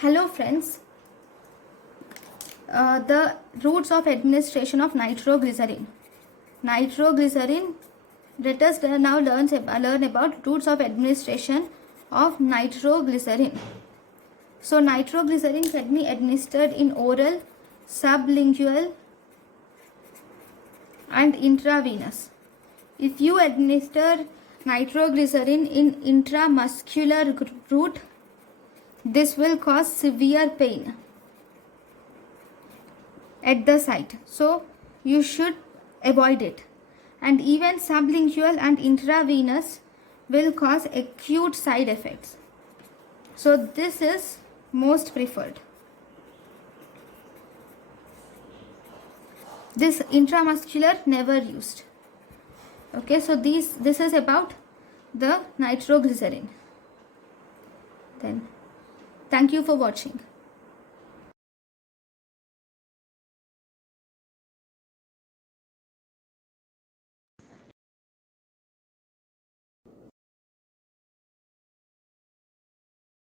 Hello friends, the routes of administration of nitroglycerin. Nitroglycerin, let us now learn about routes of administration of nitroglycerin. So nitroglycerin can be administered in oral, sublingual and intravenous. If you administer nitroglycerin in intramuscular route, this will cause severe pain at the site, so you should avoid it. And even sublingual and intravenous will cause acute side effects, so this is most preferred. This intramuscular never used. Okay, so this is about the nitroglycerin. Then thank you for watching.